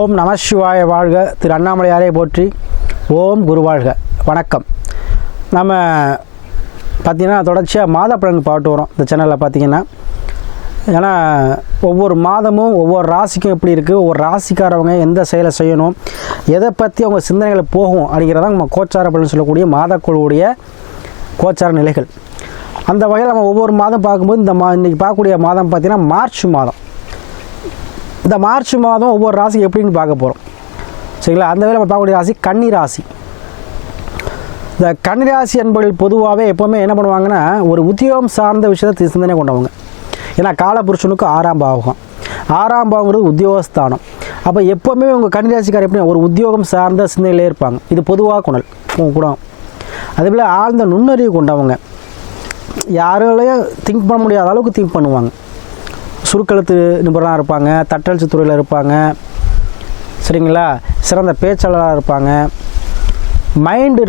ஓம் நம சிவாய வாழ்க. திரு அண்ணாமலையாரே போற்றி. ஓம் குரு வாழ்க. வணக்கம். நம்ம பார்த்திங்கன்னா தொடர்ச்சியாக மாத பலன் பாட்டு வரும் இந்த சேனலில் பார்த்திங்கன்னா. ஏன்னா ஒவ்வொரு மாதமும் ஒவ்வொரு ராசிக்கும் எப்படி இருக்குது, ஒவ்வொரு ராசிக்காரவங்க எந்த செயலை செய்யணும், எதை பற்றி அவங்க சிந்தனைகளை போகும் அப்படிங்கிறதான் நம்ம கோச்சார பலன் சொல்லக்கூடிய மாதக்குழுவுடைய கோச்சார நிலைகள். அந்த வகையில் நம்ம ஒவ்வொரு மாதம் பார்க்கும்போது இன்றைக்கி பார்க்கக்கூடிய மாதம் பார்த்திங்கன்னா மார்ச் மாதம். இந்த மார்ச் மாதம் ஒவ்வொரு ராசி எப்படின்னு பார்க்க போகிறோம், சரிங்களா? அந்த வேலை நம்ம பார்க்கக்கூடிய ராசி கன்னி ராசி. இந்த கன்னி ராசி என்பவர்கள் பொதுவாகவே எப்போவுமே என்ன பண்ணுவாங்கன்னா, ஒரு உத்தியோகம் சார்ந்த விஷயத்தை சிந்தனை கொண்டவங்க. ஏன்னா காலபுருஷனுக்கு 6ஆம் பாவகம், 6ஆம் பாவங்கிறது உத்தியோகஸ்தானம். அப்போ எப்போவுமே உங்கள் கன்னி ராசிக்காரர் எப்படி ஒரு உத்தியோகம் சார்ந்த சிந்தனையிலே இருப்பாங்க. இது பொதுவாக குணல் கூட. அதேபோல் ஆழ்ந்த நுண்ணறிவு கொண்டவங்க, யாராலையும் திங்க் பண்ண முடியாத அளவுக்கு திங்க் பண்ணுவாங்க. சுருக்கெழுத்து நிபுணராக இருப்பாங்க, தட்டெழுத்து துறையில் இருப்பாங்க, சரிங்களா? சிறந்த பேச்சாளராக இருப்பாங்க. மைண்டு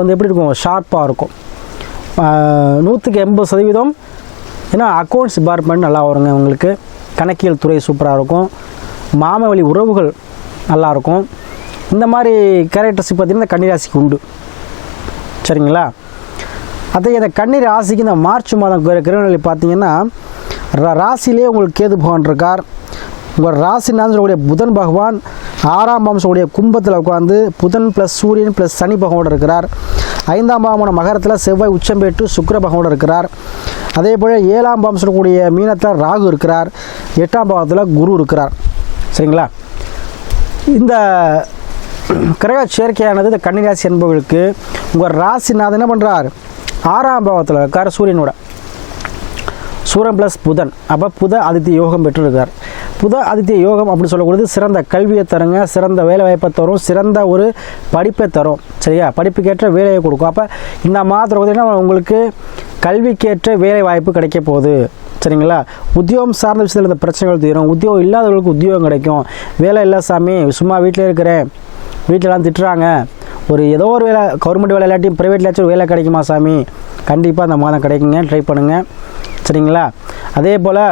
வந்து எப்படி இருக்கும், ஷார்ப்பாக இருக்கும். 100% ஏன்னா அக்கௌண்ட்ஸ் டிபார்ட்மெண்ட் நல்லா வருங்க உங்களுக்கு. கணக்கியல் துறை சூப்பராக இருக்கும். மாம வழி உறவுகள் நல்லாயிருக்கும். இந்த மாதிரி கேரக்டர்ஸ் பார்த்திங்கன்னா இந்த கன்னிராசிக்கு உண்டு, சரிங்களா? அதே இந்த கன்னி ராசிக்கு இந்த மார்ச் மாதம் கிரகநிலை பார்த்திங்கன்னா ராசியிலே உங்களுக்கு கேது பகவான் இருக்கார். உங்கள் ராசினான்னு சொல்லக்கூடிய புதன் பகவான் 6ஆம் பாவம் சொல்லக்கூடிய கும்பத்தில் உட்காந்து புதன் ப்ளஸ் சூரியன் ப்ளஸ் சனி பகவானோடு இருக்கிறார். 5ஆம் பாவமான மகரத்தில் செவ்வாய் உச்சம் பெற்று சுக்கிர பகவானோடு இருக்கிறார். அதே போல் 7ஆம் பாவம் சொல்லக்கூடிய மீனத்தில் ராகு இருக்கிறார். 8ஆம் பாவத்தில் குரு இருக்கிறார், சரிங்களா? இந்த கிரக சேர்க்கையானது இந்த கன்னிராசி என்பவர்களுக்கு உங்கள் ராசிநாதன் என்ன பண்ணுறார், 6ஆம் பாவத்தில் இருக்கார் சூரியனோட. சூரியன் ப்ளஸ் புதன், அப்போ புத ஆதித்ய யோகம் பெற்றிருக்கார். புத ஆதித்ய யோகம் அப்படின்னு சொல்லக்கூடியது சிறந்த கல்வியை தருங்க, சிறந்த வேலை வாய்ப்பை தரும், சிறந்த ஒரு படிப்பை தரும், சரியா? படிப்புக்கேற்ற வேலையை கொடுக்கும். அப்போ இந்த மாதத்தில் பார்த்தீங்கன்னா உங்களுக்கு கல்விக்கேற்ற வேலை வாய்ப்பு கிடைக்க போகுது, சரிங்களா? உத்தியோகம் சார்ந்த விஷயத்தில் இந்த பிரச்சனைகள் தீரும். உத்தியோகம் இல்லாதவர்களுக்கு உத்தியோகம் கிடைக்கும். வேலை இல்லை சாமி, சும்மா வீட்டில் இருக்கிறேன், வீட்டிலலாம் திட்டுறாங்க, ஒரு ஏதோ ஒரு வேலை, கவர்மெண்ட் வேலை இல்லாட்டியும் ப்ரைவேட்லாச்சும் வேலை கிடைக்குமா சாமி? கண்டிப்பாக அந்த மாதம் கிடைக்குங்க, ட்ரை பண்ணுங்கள், சரிங்களா? அதே போல்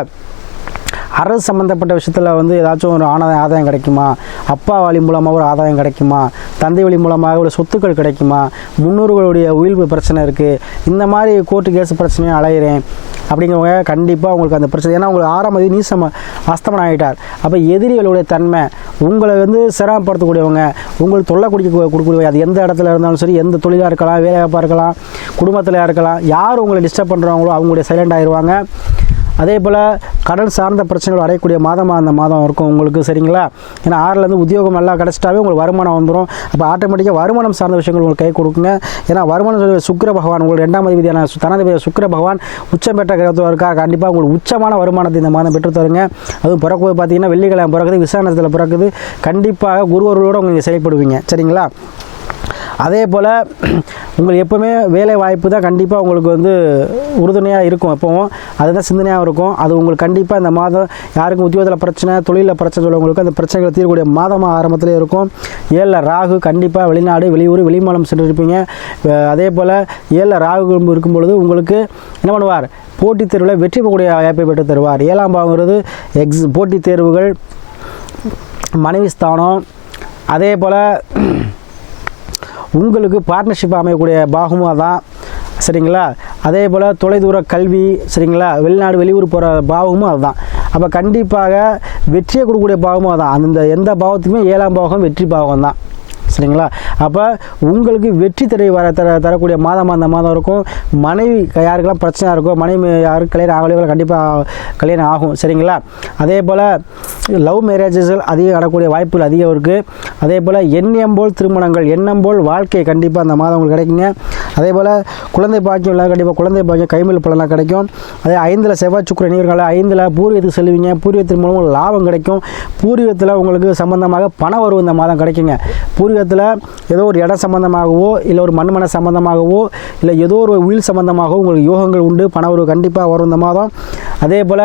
அரசு சம்மந்தப்பட்ட விஷயத்தில் வந்து ஏதாச்சும் ஒரு ஆதாயம் கிடைக்குமா? அப்பா வழி மூலமாக ஒரு ஆதாயம் கிடைக்குமா? தந்தை வழி மூலமாக ஒரு சொத்துக்கள் கிடைக்குமா? முன்னோர்களுடைய உயிர்ப்பு பிரச்சனை இருக்குது, இந்த மாதிரி கோர்ட்டு கேஸ் பிரச்சனையை அலையிறேன் அப்படிங்கிறவங்க கண்டிப்பாக உங்களுக்கு அந்த பிரச்சனை. ஏன்னா உங்களுக்கு 6ஆம் அதிபதி நீசம் அஸ்தமனம் ஆகிட்டார். அப்போ எதிரிகளுடைய தன்மை, உங்களை வந்து சிரமப்படுத்தக்கூடியவங்க, உங்களுக்கு தொல்லை கொடுக்கக்கூடிய, அது எந்த இடத்துல இருந்தாலும் சரி, எந்த தொழிலாக இருக்கலாம், வேலைவாய்ப்பாக இருக்கலாம், குடும்பத்தில் இருக்கலாம், யார் உங்களை டிஸ்டர்ப் பண்ணுறாங்களோ அவங்களுடைய சைலண்ட் ஆயிடுவாங்க. அதே போல் கடன் சார்ந்த பிரச்சனைகள் அடையக்கூடிய மாதமாக அந்த மாதம் இருக்கும் உங்களுக்கு, சரிங்களா? ஏன்னா 6லேருந்து உத்தியோகம் நல்லா கிடச்சிட்டாவே உங்களுக்கு வருமானம் வந்துடும். அப்போ ஆட்டோமேட்டிக்காக வருமானம் சார்ந்த விஷயங்கள் உங்களுக்கு கை கொடுக்குங்க. ஏன்னா வருமானம் சொல்லி சுக்கிர பகவான் உங்களுக்கு 2ஆம் அதிபதியான தனாதிபதி சுக்கிர பகவான் உச்சம் பெற்ற கிரகத்தில் இருக்கா. கண்டிப்பாக உங்களுக்கு உச்சமான வருமானத்தை இந்த மாதம் பெற்று தருங்க. அதுவும் பிறக்குவது பார்த்திங்கன்னா வெள்ளிக்கிழமை பிறக்குது, விசாரணத்தில் பிறக்குது. கண்டிப்பாக குருவர்களோடு உங்களுக்கு செயல்படுவீங்க, சரிங்களா? அதே போல் உங்களுக்கு எப்போவுமே வேலை வாய்ப்பு தான் கண்டிப்பாக உங்களுக்கு வந்து உறுதுணையாக இருக்கும். எப்போவும் அதுதான் சிந்தனையாக இருக்கும். அது உங்களுக்கு கண்டிப்பாக இந்த மாதம் யாருக்கும் உத்தியோகத்தில் பிரச்சனை, தொழிலில் பிரச்சனை சொல்லவங்களுக்கு அந்த பிரச்சனைகளை தீர்க்கக்கூடிய மாதமாக ஆரம்பத்திலே இருக்கும். 7ல் ராகு, கண்டிப்பாக வெளிநாடு, வெளியூர், வெளிமாநிலம் சென்றிருப்பீங்க. அதே போல் 7ல் ராகு இருக்கும் பொழுது உங்களுக்கு என்ன பண்ணுவார், போட்டித் தேர்வில் வெற்றி பெறக்கூடிய வாய்ப்பை பெற்று தருவார். 7ஆம் பாவங்கிறது போட்டித் தேர்வுகள், மனைவி ஸ்தானம். அதே போல் உங்களுக்கு பார்ட்னர்ஷிப் அமையக்கூடிய பாகமாக தான், சரிங்களா? அதே போல் தொலைதூர கல்வி, சரிங்களா? வெளிநாடு, வெளியூர் போகிற பாவமும் அதுதான். அப்போ கண்டிப்பாக வெற்றியை கொடுக்கக்கூடிய பாவமும் அதுதான். அந்த எந்த பாவத்துக்குமே 7ஆம் பாவம் வெற்றி பாவம் தான், சரிங்களா? அப்போ உங்களுக்கு வெற்றி தரக்கூடிய மாதமாக அந்த மாதம் இருக்கும். மனைவி யாருக்கெல்லாம் பிரச்சனையாக இருக்கும், மனைவி யாருக்கு கல்யாணம் ஆகலையோ கண்டிப்பாக கல்யாணம் ஆகும், சரிங்களா? அதே போல் லவ் மேரேஜஸ்கள் அதிகம் நடக்கக்கூடிய வாய்ப்புகள் அதிகம் இருக்குது. அதே போல் எண்ணம் போல் திருமணங்கள், எண்ணம் போல் வாழ்க்கை கண்டிப்பாக அந்த மாதம் உங்களுக்கு கிடைக்குங்க. அதே போல் குழந்தை பாக்கியம் இல்லை, கண்டிப்பாக குழந்தை பாக்கியம் கைமில் பலனாக கிடைக்கும். அதே 5ல் செவ்வாய் சுக்கிரன் இவர்கள் 5ல் பூர்வீகத்துக்கு செல்வீங்க. பூர்வீகத்தின் மூலம் உங்களுக்கு லாபம் கிடைக்கும். பூர்வீகத்தில் உங்களுக்கு சம்பந்தமாக பண வரவு இந்த மாதம் கிடைக்குங்க. பூர்வீகத்தில் ஏதோ ஒரு இடம் சம்பந்தமாகவோ, இல்லை ஒரு மண்மனை சம்பந்தமாகவோ, இல்லை ஏதோ ஒரு உயில் சம்பந்தமாகவோ உங்களுக்கு யோகங்கள் உண்டு. பண வரவு கண்டிப்பாக வரும் இந்த மாதம். அதே போல்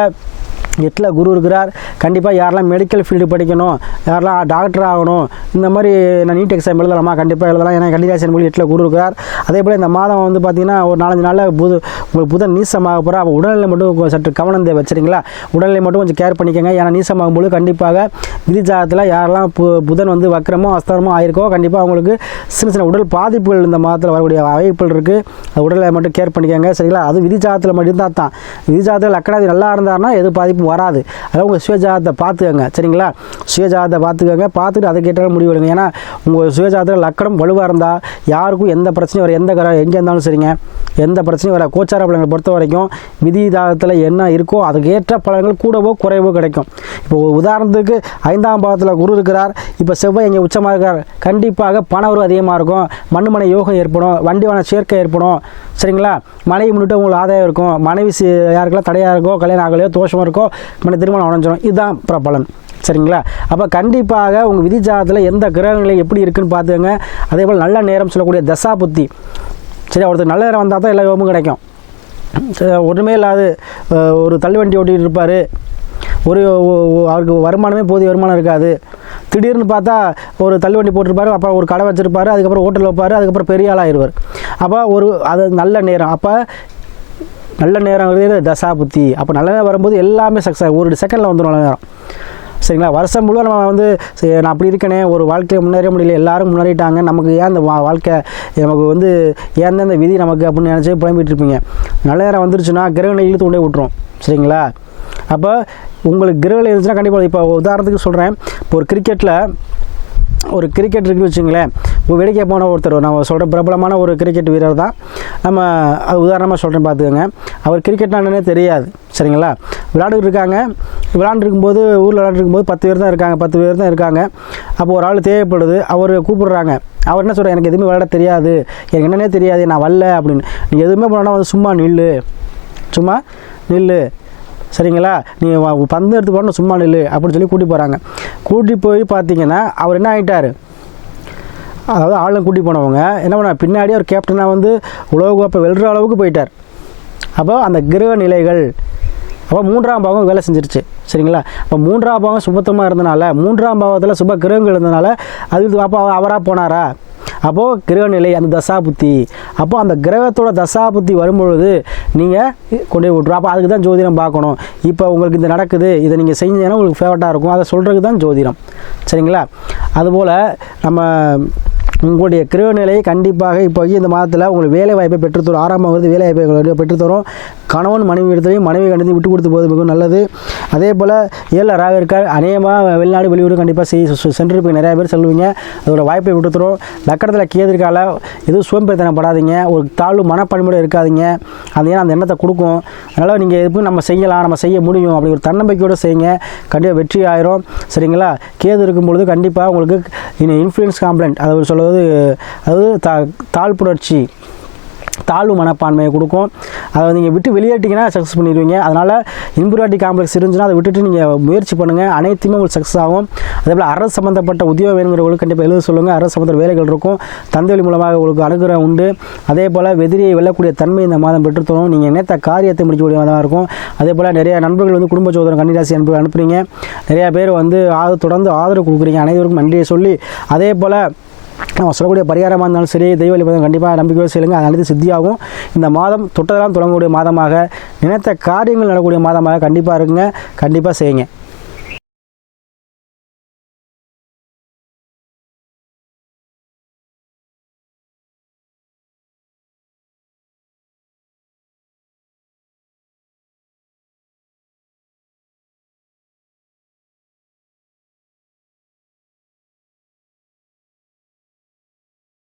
8ல் குரு இருக்கிறார். கண்டிப்பாக யாரெல்லாம் மெடிக்கல் ஃபீல்டு படிக்கணும், யாரெல்லாம் டாக்டர் ஆகணும், இந்த மாதிரி நான் நீட் எக்ஸாம் எழுதலாமா, கண்டிப்பாக எழுதலாம். ஏன்னா கன்னிராசி என்பது 8ல் குரு இருக்கிறார். அதே போல் இந்த மாதம் வந்து பார்த்திங்கன்னா ஒரு 4-5 நாளில் உங்களுக்கு புதன் நீசமாக போகிற. அப்போ உடல்நிலை மட்டும் சற்று கவனம் தேவை, சரிங்களா? உடல்நிலை மட்டும் கொஞ்சம் கேர் பண்ணிக்கோங்க. ஏன்னா நீசமாகும்போது கண்டிப்பாக விதி ஜாதகத்தில் யாரெல்லாம் புதன் வந்து வக்கரமோ அஸ்தரமோ ஆயிருக்கோ கண்டிப்பாக அவங்களுக்கு சின்ன சின்ன உடல் பாதிப்புகள் இந்த மாதத்தில் வரக்கூடிய வாய்ப்புகள் இருக்குது. அது உடல்நிலை மட்டும் கேர் பண்ணிக்கோங்க, சரிங்களா? அது விதி ஜாதகத்தில் மட்டும்தான் தான். விதி ஜாதகத்தில் லக்கணாதி நல்லா இருந்தாருன்னா எது பாதிப்பு வராது. அதாவது உங்கள் சுயஜாதத்தை பார்த்துக்கோங்க, சரிங்களா? சுயஜாதத்தை பார்த்துக்கோங்க, பார்த்துட்டு அதை கேட்டாலும் முடிவு எடுங்க. ஏன்னா உங்கள் சுயஜாதத்தில் லக்கணம் வலுவாக இருந்தால் யாருக்கும் எந்த பிரச்சனையும் வர, எந்த கிரகம் எங்கே இருந்தாலும் சரிங்க, எந்த பிரச்சனையும் வர. கோச்சார பலன்களை பொறுத்த வரைக்கும் விதி ஜாதகத்தில் என்ன இருக்கோ அதுக்கு ஏற்ற பலன்கள் கூடவோ குறைவோ கிடைக்கும். இப்போ உதாரணத்துக்கு 5ஆம் பாவத்தில் குரு இருக்கிறார், இப்போ செவ்வாய் இங்கே உச்சமாக இருக்கார், கண்டிப்பாக பண வரவு அதிகமாக இருக்கும், மண்ணு யோகம் ஏற்படும், வண்டி வான சேர்க்கை ஏற்படும், சரிங்களா? மனைவி முன்னிட்டு உங்களுக்கு ஆதாயம் இருக்கும், மனைவி யாருக்கெல்லாம் தடையாக இருக்கோ, கல்யாணம் ஆகலையோ, தோஷமாக இருக்கோ, திருமணம் உடஞ்சிடும். இதுதான் பலன், சரிங்களா? அப்போ கண்டிப்பாக உங்கள் விதி ஜாதகத்தில் எந்த கிரகங்களை எப்படி இருக்குன்னு பார்த்துக்கோங்க. அதே போல் நல்ல நேரம் சொல்லக்கூடிய தசா புத்தி, சரி, ஒருத்தர் நல்ல நேரம் வந்தால் தான் எல்லா யோகமும் கிடைக்கும். ஒன்றுமே இல்லாது ஒரு தள்ளுவண்டி ஓட்டிகிட்டு இருப்பார், அவருக்கு வருமானமே போதிய வருமானம் இருக்காது. திடீர்னு பார்த்தா ஒரு தள்ளுவண்டி போட்டிருப்பார், அப்புறம் ஒரு கடை வச்சுருப்பார், அதுக்கப்புறம் ஹோட்டல் வைப்பார், அதுக்கப்புறம் பெரிய ஆளாகிடுவார். அப்போ அது நல்ல நேரம். அப்போ நல்ல நேரங்கிறது தசா புத்தி. அப்போ நல்ல நேரம் வரும்போது எல்லாமே சக்ஸஸ், ஒரு செகண்டில் வந்துடும் நல்ல நேரம், சரிங்களா? வருஷம் முழுவதும் நம்ம வந்து நான் அப்படி இருக்கேனே, ஒரு வாழ்க்கையை முன்னேற முடியல, எல்லாரும் முன்னேறிட்டாங்க, நமக்கு ஏன் இந்த வாழ்க்கை, நமக்கு வந்து ஏன் தான் இந்த விதி நமக்கு அப்படின்னு நினச்சி புலம்பிகிட்டு இருப்பீங்க. நல்ல நேரம் வந்துருச்சுன்னா கிரகணை இழுத்து கொண்டே விட்டுரும், சரிங்களா? அப்போ உங்களுக்கு கிரகணை இருந்துச்சுன்னா கண்டிப்பாக, இப்போ உதாரணத்துக்கு சொல்கிறேன், இப்போ ஒரு கிரிக்கெட் இருக்குன்னு வச்சுங்களேன். இப்போ வேடிக்கை போன ஒருத்தர், நம்ம சொல்கிற பிரபலமான ஒரு கிரிக்கெட் வீரர் தான், நம்ம அது உதாரணமாக சொல்கிறேன் பார்த்துக்கோங்க. அவர் கிரிக்கெட்னா என்னன்னே தெரியாது, சரிங்களா? விளையாண்டுருக்கும்போது ஊரில் விளையாண்டுருக்கும்போது 10 பேர் தான் இருக்காங்க. அப்போ ஒரு ஆள் தேவைப்படுது, அவர் கூப்பிடுறாங்க. அவர் என்ன சொல்கிறார், எனக்கு எதுவுமே விளையாட தெரியாது, எனக்கு என்னன்னே தெரியாது, நான் வரல அப்படின்னு. நீங்கள் எதுவுமே பண்ணால் வந்து சும்மா நில்லு, சரிங்களா? நீங்கள் பந்து எடுத்து போகணும், சும்மா நில்லு அப்படின்னு சொல்லி கூட்டி போய் பார்த்தீங்கன்னா அவர் என்ன ஆகிட்டார், அதாவது ஆளுங்க கூட்டி போனவங்க என்ன பண்ணார், பின்னாடியே ஒரு கேப்டனாக வந்து உலகக்கோப்பை வெல்ற அளவுக்கு போயிட்டார். அப்போ அந்த கிரக நிலைகள், அப்போ 3ஆம் பாவம் வேலை செஞ்சிருச்சு, சரிங்களா? அப்போ 3ஆம் பாவம் சுபத்தமாக இருந்தனால, 3ஆம் பாவத்தில் சுப கிரகங்கள் இருந்தனால அது அப்போ அவராக போனாரா? அப்போது கிரக நிலை, அந்த தசா புத்தி, அப்போது அந்த கிரகத்தோட தசா புத்தி வரும்பொழுது நீங்கள் கொண்டு போய் விட்ருவோம். அப்போ அதுக்கு தான் ஜோதிடம் பார்க்கணும். இப்போ உங்களுக்கு இது நடக்குது, இதை நீங்கள் செஞ்சீங்கன்னா உங்களுக்கு ஃபேவரட்டாக இருக்கும், அதை சொல்கிறதுக்கு தான் ஜோதிடம், சரிங்களா? அதுபோல் நம்ம உங்களுடைய கிரக நிலையை கண்டிப்பாக இப்போ இந்த மாதத்தில் உங்களுக்கு வேலை வாய்ப்பை பெற்றுத்தரும். 6ஆம் வருது வேலை வாய்ப்பை பெற்றுத்தரும். கணவன் மனைவி இடத்துலையும் மனைவி கண்டித்து விட்டு கொடுத்து போது மிகவும் நல்லது. அதே போல் 7 ராக இருக்கார், அநேகமாக வெளிநாடு வெளியூர் கண்டிப்பாக சென்றிருப்பீங்க, நிறையா பேர் செல்வீங்க, அதோட வாய்ப்பை விட்டுத்தரும். லக்கணத்தில் கேதிருக்கால எதுவும் சோம்பேறித்தனப்படாதீங்க, ஒரு தாழ்வு மனப்பன்மையோடு இருக்காதீங்க, அது ஏன்னா அந்த எண்ணத்தை கொடுக்கும். அதனால் நீங்கள் எதுவும் நம்ம செய்யலாம், நம்ம செய்ய முடியும் அப்படி ஒரு தன்னம்பிக்கையோடு செய்யுங்க, கண்டிப்பாக வெற்றி ஆயிரும், சரிங்களா? கேது இருக்கும்பொழுது கண்டிப்பாக உங்களுக்கு இன்ஃப்ளூயன்ஸ் காம்ப்ளைண்ட், அதாவது சொல்வது, அதாவது தாழ்ப்புணர்ச்சி, தாழ்வு மனப்பான்மையை கொடுக்கும். அதை நீங்கள் விட்டு வெளியேட்டிங்கன்னா சக்ஸஸ் பண்ணிடுவீங்க. அதனால் இன்ஃபீரியாரிட்டி காம்ப்ளெக்ஸ் இருந்துச்சுன்னா அதை விட்டுட்டு நீங்கள் முயற்சி பண்ணுங்கள், அனைத்துமே உங்களுக்கு சக்ஸஸ் ஆகும். அதே போல் அரசு சம்மந்தப்பட்ட உத்தியோகம் வேணுங்கிறவங்களுக்கு கண்டிப்பாக எழுத சொல்லுங்கள். அரசு சம்மந்த வேலைகள் இருக்கும், தந்தை மூலமாக உங்களுக்கு அனுகிரகம் உண்டு. அதே போல் வெதிரியை வெல்லக்கூடிய தன்மை இந்த மாதம் பெற்றுத்தரும். நீங்கள் நினைத்த காரியத்தை முடிக்கக்கூடிய மாதமாக இருக்கும். அதே போல் நிறைய நண்பர்கள் வந்து குடும்ப சோதனை கன்னிராசி அனுப்புறீங்க, நிறையா பேர் வந்து தொடர்ந்து ஆதரவு கொடுக்குறீங்க, அனைவருக்கும் நன்றியை சொல்லி, அதே போல் நம்ம சொல்லக்கூடிய பரிகாரமாக இருந்தாலும் சரி, தெய்வ வழிபாடு கண்டிப்பாக நம்பிக்கையோடு செய்யுங்க, அது அனைத்து சித்தியாகும். இந்த மாதம் தொட்டதெல்லாம் தொடங்கக்கூடிய மாதமாக, நினைத்த காரியங்கள் நடக்கக்கூடிய மாதமாக கண்டிப்பாக இருக்குங்க, கண்டிப்பாக செய்யுங்க.